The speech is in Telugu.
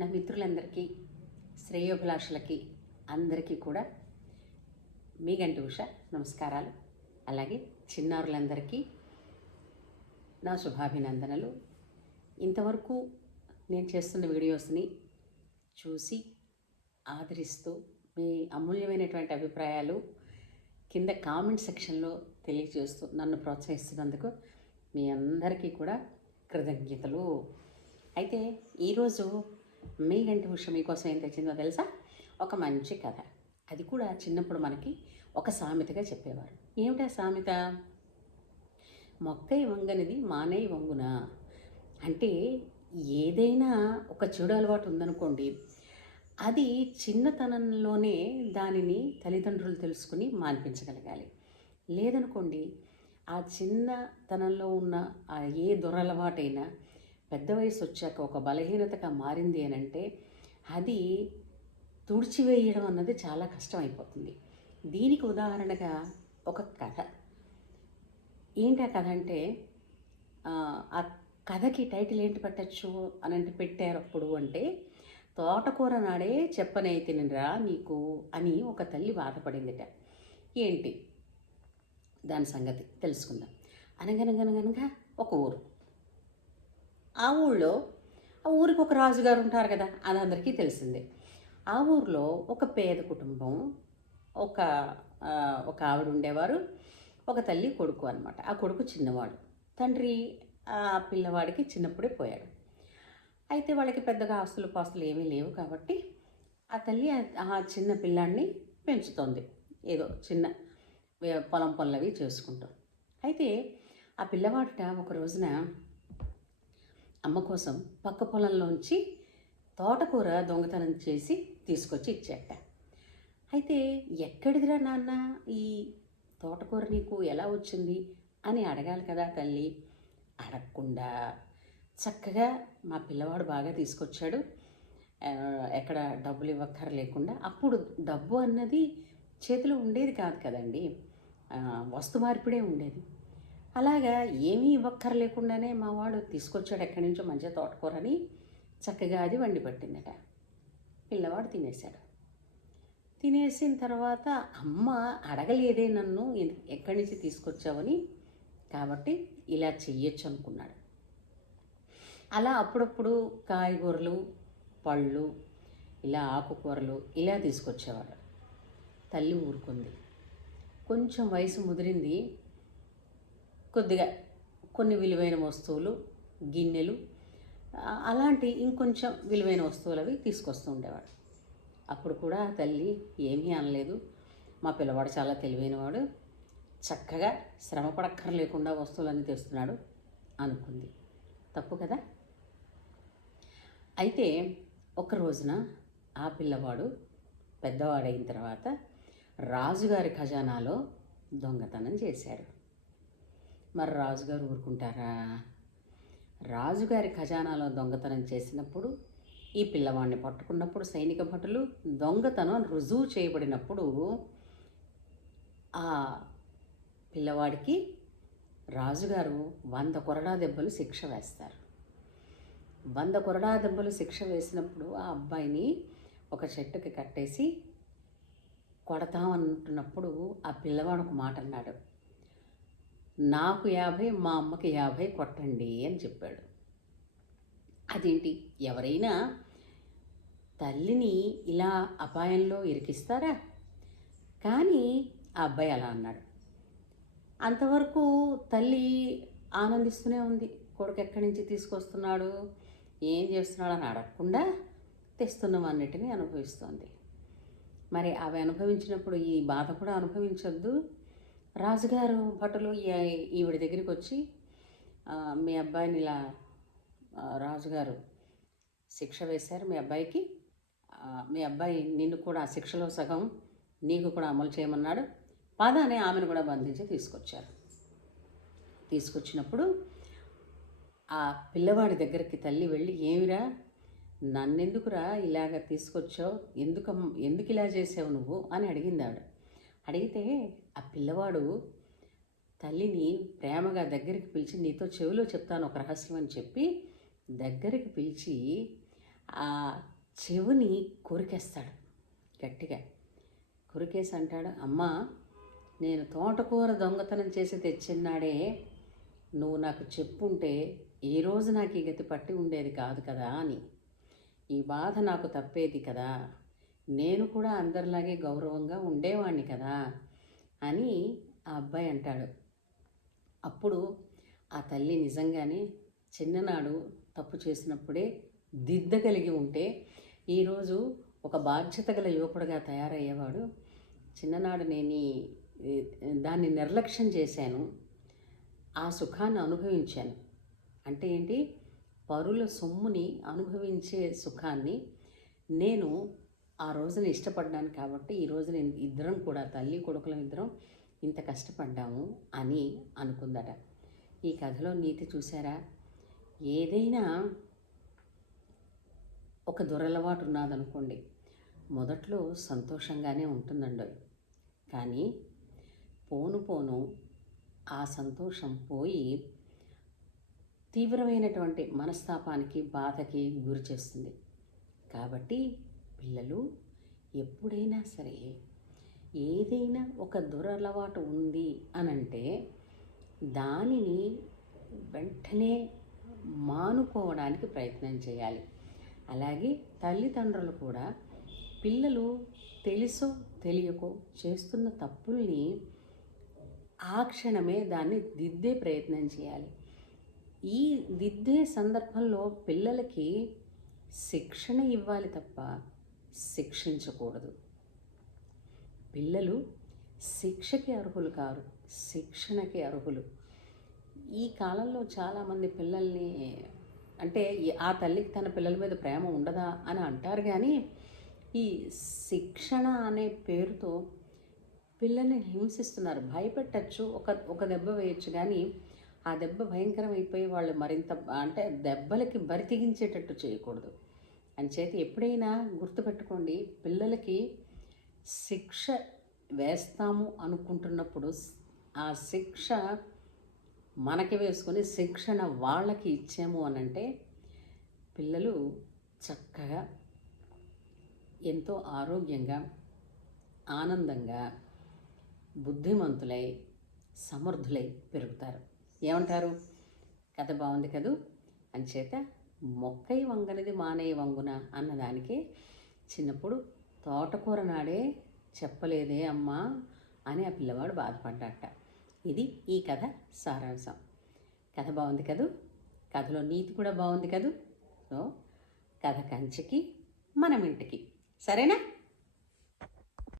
నా మిత్రులందరికీ, శ్రేయోభిలాషులకి అందరికీ కూడా మీ గంటి ఉష నమస్కారాలు. అలాగే చిన్నారులందరికీ నా శుభాభినందనలు. ఇంతవరకు నేను చేస్తున్న వీడియోస్ని చూసి ఆదరిస్తూ మీ అమూల్యమైనటువంటి అభిప్రాయాలు కింద కామెంట్ సెక్షన్లో తెలియజేస్తూ నన్ను ప్రోత్సహిస్తున్నందుకు మీ అందరికీ కూడా కృతజ్ఞతలు. అయితే ఈరోజు మీ గంటి ఉష మీకోసం ఏం తెచ్చిందో తెలుసా? ఒక మంచి కథ. అది కూడా చిన్నప్పుడు మనకి ఒక సామెతగా చెప్పేవారు. ఏమిటా సామెత? మొక్కై వంగనిది మానై వంగునా. అంటే ఏదైనా ఒక చెడు అలవాటు ఉందనుకోండి, అది చిన్నతనంలోనే దానిని తల్లిదండ్రులు తెలుసుకుని మాన్పించగలగాలి. లేదనుకోండి, ఆ చిన్నతనంలో ఉన్న ఆ ఏ దురలవాటైనా పెద్ద వయసు వచ్చాక ఒక బలహీనతగా మారింది అని అంటే అది తుడిచివేయడం అన్నది చాలా కష్టం అయిపోతుంది. దీనికి ఉదాహరణగా ఒక కథ. ఏంటి ఆ కథ అంటే, ఆ కథకి టైటిల్ ఏంటి పెట్టచ్చు అని అంటే పెట్టారు అప్పుడు అంటే, తోటకూర నాడే చెప్పనే తినరా నీకు అని ఒక తల్లి బాధపడిందిట. ఏంటి దాని సంగతి తెలుసుకుందాం. అనగనగనగనగా ఒక ఊరు. ఆ ఊరికి ఒక రాజుగారు ఉంటారు కదా, అది అందరికీ తెలిసిందే. ఆ ఊరిలో ఒక పేద కుటుంబం, ఒక ఒక ఆవిడ ఉండేవారు. ఒక తల్లి కొడుకు అనమాట. ఆ కొడుకు చిన్నవాడు. తండ్రి ఆ పిల్లవాడికి చిన్నప్పుడే పోయాడు. అయితే వాళ్ళకి పెద్దగా ఆస్తులు పాస్తులు ఏమీ లేవు కాబట్టి ఆ తల్లి ఆ చిన్న పిల్లాడిని పెంచుతోంది. ఏదో చిన్న పొలం పనులవి చేసుకుంటాం. అయితే ఆ పిల్లవాడిట ఒక రోజున అమ్మ కోసం పక్క పొలంలోంచి తోటకూర దొంగతనం చేసి తీసుకొచ్చి ఇచ్చాట. అయితే ఎక్కడిదిరా నాన్న ఈ తోటకూర నీకు ఎలా వచ్చింది అని అడగాలి కదా తల్లి. అడగకుండా చక్కగా మా పిల్లవాడు బాగా తీసుకొచ్చాడు, ఎక్కడ డబ్బులు ఇవ్వక్కర్లేకుండా. అప్పుడు డబ్బు అన్నది చేతిలో ఉండేది కాదు కదండి, వస్తు మార్పిడే ఉండేది. అలాగా ఏమీ ఇవ్వక్కర్లేకుండానే మా వాడు తీసుకొచ్చాడు ఎక్కడి నుంచో మంచిగా తోటకూరని. చక్కగా అది వండి పట్టిందట. పిల్లవాడు తినేశాడు. తినేసిన తర్వాత అమ్మ అడగలేదే నన్ను ఎక్కడి నుంచి తీసుకొచ్చావని, కాబట్టి ఇలా చెయ్యొచ్చు అనుకున్నాడు. అలా అప్పుడప్పుడు కాయగూరలు, పళ్ళు, ఇలా ఆకుకూరలు ఇలా తీసుకొచ్చేవాడు. తల్లి ఊరుకుంది. కొంచెం వయసు ముదిరింది. కొద్దిగా కొన్ని విలువైన వస్తువులు, గిన్నెలు, అలాంటి ఇంకొంచెం విలువైన వస్తువులు అవి తీసుకొస్తూ ఉండేవాడు. అప్పుడు కూడా తల్లి ఏమీ అనలేదు. మా పిల్లవాడు చాలా తెలివైనవాడు, చక్కగా శ్రమ పడక్కర్లేకుండా వస్తువులన్నీ తెస్తున్నాడు అనుకుంది. తప్పు కదా? అయితే ఒక రోజున ఆ పిల్లవాడు పెద్దవాడైన తర్వాత రాజుగారి ఖజానాలో దొంగతనం చేశాడు. మరి రాజుగారు ఊరుకుంటారా? రాజుగారి ఖజానాలో దొంగతనం చేసినప్పుడు, ఈ పిల్లవాడిని పట్టుకున్నప్పుడు సైనిక భటులు దొంగతనం రుజువు చేయబడినప్పుడు ఆ పిల్లవాడికి రాజుగారు 100 కొరడా దెబ్బలు శిక్ష వేస్తారు. 100 కొరడా దెబ్బలు శిక్ష వేసినప్పుడు ఆ అబ్బాయిని ఒక చెట్టుకి కట్టేసి కొడతామంటున్నప్పుడు ఆ పిల్లవాడు ఒక మాట అన్నాడు, నాకు 50 మా అమ్మకి 50 కొట్టండి అని చెప్పాడు. అదేంటి, ఎవరైనా తల్లిని ఇలా అపాయంలో ఇరికిస్తారా? కానీ ఆ అబ్బాయి అలా అన్నాడు. అంతవరకు తల్లి ఆనందిస్తూనే ఉంది. కొడుకు ఎక్కడి నుంచి తీసుకొస్తున్నాడు, ఏం చేస్తున్నాడు అని అడగకుండా తెస్తున్నవన్నిటినీ అనుభవిస్తోంది. మరి అవి అనుభవించినప్పుడు ఈ బాధ కూడా అనుభవించొద్దు. రాజుగారు భటులు ఈవిడ దగ్గరికి వచ్చి, మీ అబ్బాయిని ఇలా రాజుగారు శిక్ష వేశారు మీ అబ్బాయికి, మీ అబ్బాయి నిన్ను కూడా ఆ శిక్షలో సగం నీకు కూడా అమలు చేయమన్నాడు, పద అని ఆమెను కూడా బంధించి తీసుకొచ్చారు. తీసుకొచ్చినప్పుడు ఆ పిల్లవాడి దగ్గరికి తల్లి వెళ్ళి, ఏమిరా నన్నెందుకురా ఇలాగ తీసుకొచ్చావు, ఎందుకు ఇలా చేసావు నువ్వు అని అడిగింది ఆవిడ. అడిగితే ఆ పిల్లవాడు తల్లిని ప్రేమగా దగ్గరికి పిలిచి, నీతో చెవిలో చెప్తాను ఒక రహస్యం అని చెప్పి దగ్గరికి పిలిచి ఆ చెవిని కొరికేస్తాడు గట్టిగా. కొరికేసి అంటాడు, అమ్మా నేను తోటకూర దొంగతనం చేసి తెచ్చిన్నాడే, నువ్వు నాకు చెప్పుంటే ఈరోజు నాకు ఈ గతి పట్టి ఉండేది కాదు కదా అని. ఈ బాధ నాకు తప్పేది కదా, నేను కూడా అందరిలాగే గౌరవంగా ఉండేవాణ్ణి కదా అని ఆ అబ్బాయి అంటాడు. అప్పుడు ఆ తల్లి నిజంగానే చిన్ననాడు తప్పు చేసినప్పుడే దిద్దగలిగి ఉంటే ఈరోజు ఒక బాధ్యత గల యువకుడిగా తయారయ్యేవాడు. చిన్ననాడు నేను దాన్ని నిర్లక్ష్యం చేశాను, ఆ సుఖాన్ని అనుభవించాను. అంటే ఏంటి, పరుల సొమ్ముని అనుభవించే సుఖాన్ని నేను ఆ రోజున ఇష్టపడ్డాను కాబట్టి ఈరోజు నేను ఇద్దరం కూడా తల్లి కొడుకులం ఇద్దరం ఇంత కష్టపడ్డాము అని అనుకుందట. ఈ కథలో నీతి చూసారా? ఏదైనా ఒక దురలవాటు ఉన్నదనుకోండి, మొదట్లో సంతోషంగానే ఉంటుందండి, కానీ పోను పోను ఆ సంతోషం పోయి తీవ్రమైనటువంటి మనస్తాపానికి బాధకి గురి చేస్తుంది. కాబట్టి పిల్లలు ఎప్పుడైనా సరే ఏదైనా ఒక దురలవాటు ఉంది అనంటే దానిని వెంటనే మానుకోవడానికి ప్రయత్నం చేయాలి. అలాగే తల్లిదండ్రులు కూడా పిల్లలు తెలుసో తెలియకో చేస్తున్న తప్పుల్ని ఆ క్షణమే దాన్ని దిద్దే ప్రయత్నం చేయాలి. ఈ దిద్దే సందర్భంలో పిల్లలకి శిక్షణ ఇవ్వాలి తప్ప శిక్షించకూడదు. పిల్లలు శిక్షకి అర్హులు కారు, శిక్షణకి అర్హులు. ఈ కాలంలో చాలామంది పిల్లల్ని అంటే ఆ తల్లికి తన పిల్లల మీద ప్రేమ ఉండదా అని అంటారు, కానీ ఈ శిక్షణ అనే పేరుతో పిల్లల్ని హింసిస్తున్నారు. భయపెట్టచ్చు, ఒక దెబ్బ వేయచ్చు, కానీ ఆ దెబ్బ భయంకరమైపోయి వాళ్ళు మరింత అంటే దెబ్బలకి బరి తెగించేటట్టు చేయకూడదు. అంచేత ఎప్పుడైనా గుర్తుపెట్టుకోండి, పిల్లలకి శిక్ష వేస్తాము అనుకుంటున్నప్పుడు ఆ శిక్ష మనకి వేసుకొని శిక్షణ వాళ్ళకి ఇచ్చాము అనంటే పిల్లలు చక్కగా ఎంతో ఆరోగ్యంగా ఆనందంగా బుద్ధిమంతులై సమర్థులై పెరుగుతారు. ఏమంటారు? కథ బాగుంది కదూ. అంచేత మొక్కై వంగనిది మానయ్య వంగున అన్నదానికి చిన్నప్పుడు తోటకూర నాడే చెప్పలేదే అమ్మా అని ఆ పిల్లవాడు బాధపడ్డట. ఇది ఈ కథ సారాంశం. కథ బాగుంది కదూ, కథలో నీతి కూడా బాగుంది కదూ. సో కథ కంచికి మనం ఇంటికి, సరేనా?